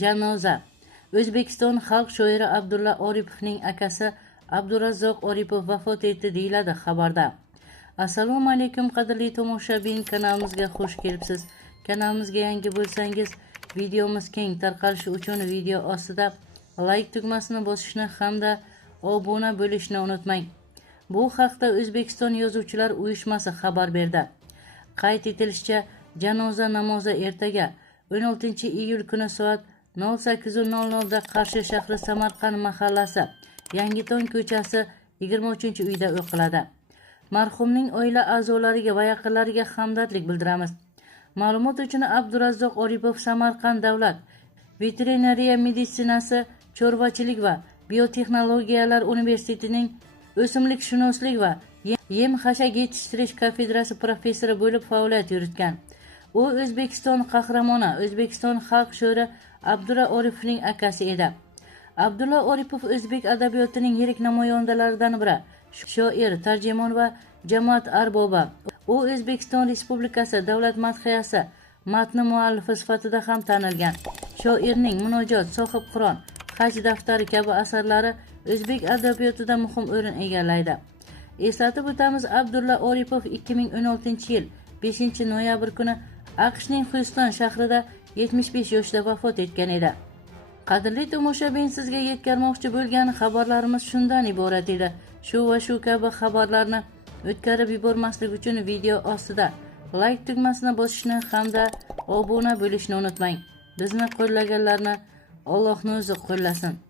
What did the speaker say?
Janoza. O'zbekiston xalq shoiri Abdulla Oripovning akasi Abdurazzoq Oripov vafot etdi deyiladi xabarda. Assalomu alaykum qadrli tomoshabin, kanalimizga xush kelibsiz. Kanalimizga yangi bo'lsangiz, videomiz keng tarqalishi uchun video ostida like tugmasini bosishni hamda obuna bo'lishni unutmang. Bu haqda O'zbekiston Yozuvchilar uyushmasi xabar berdi. Qayd etilishicha, janoza namozi ertaga 16-iyul kuni soat 08:00 da Qarshi shahri Samarqand mahallasi Yangitong ko'chasi 23-uyda o'qiladi. Marhumning oila a'zolariga va yaqinlariga hamdardlik bildiramiz. Ma'lumot uchun Abdurazzoq Oripov Samarqand davlat veterinariya meditsinasi, chorvachilik va biotexnologiyalar universitetining o'simlikshunoslik va yem-xashak yetishtirish kafedrasi professori bo'lib faoliyat yuritgan. U O'zbekiston qahramoni, O'zbekiston xalq shoiri Abdulla Oripovning akasi edi. Abdulla Oripov o'zbek adabiyotining yirik namoyandalaridan biri, shoir, tarjimon va jamoat arbobi. U O'zbekiston Respublikasi davlat madhiyasi matni muallifi sifatida ham tanilgan. Shoirning Munojot, Sohib Qur'on, Haj daftari kabi asarlari o'zbek adabiyotida muhim o'rin egallaydi. Eslatib o'tamiz, Abdulla Oripov 2016-yil 5-noyabr kuni AQShning Houston shahrida 75 yoshda vafot etgan edi. Qadrli tomoshabin, sizga yetkazmoqchi bo'lgan xabarlarimiz shundan iborat edi. Shu va shu kabi xabarlarni o'tkazib yubormaslik uchun video ostida like tugmasini bosishni hamda obuna bo'lishni unutmang. Bizni qo'llaganlarni Allohning o'zi qo'llasin.